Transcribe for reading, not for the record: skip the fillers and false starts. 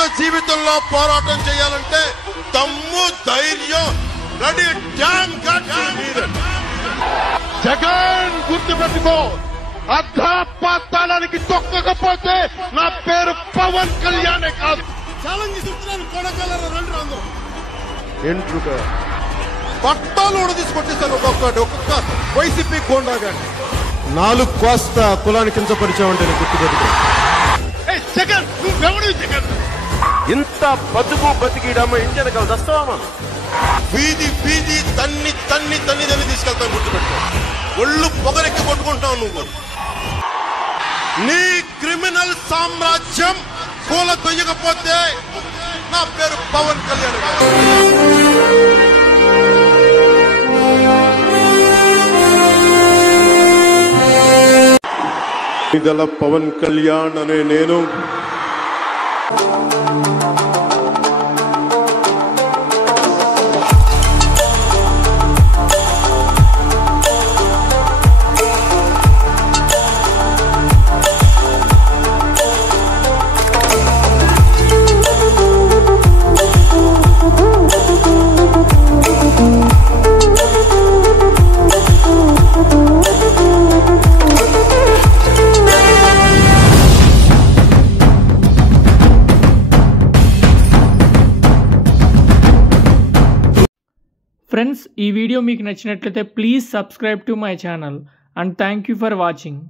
నిజ జీవితంలో పోరాటం చేయాలంటే దమ్ము ధైర్యం రెడీ డ్యామ్ జగన్ గుర్తుపెట్టుకో, అర్ధపాతాళానికి తొక్కకపోతే నా పేరు పవన్ కళ్యాణే కాదు. ఛాలెంజ్ ఇస్తున్నాను, కొడకలరా రండి అందరూ. ఎంట్రుక పట్టాలు కూడా తీసుకొట్టేస్తాను ఒక్కొక్క వైసీపీ గోండా గాని. 4 కోస్తా కులాన్ని కించపరిచావంటే గుర్తుపెట్టుకో. జగన్ నువ్వెవడు? జగన్ ఇంత బతికిడమ్మ ఇంటెనకాల దస్తావా? వీధి వీధి తన్ని తన్ని తన్ని తన్ని తీసుకెళ్తాను, గుర్తుపెట్టుకో. ఒళ్ళు పొగరెక్కి కొట్టుకుంటావు నువ్వు. నీ క్రిమినల్ సామ్రాజ్యం కూల తొయ్యకపోతే నా పేరు పవన్ కళ్యాణ్. ఇదల పవన్ కళ్యాణ్ అనే నేను ఫ్రెండ్స్, ఈ వీడియో మీకు నచ్చినట్లయితే please subscribe to my channel and thank you for watching.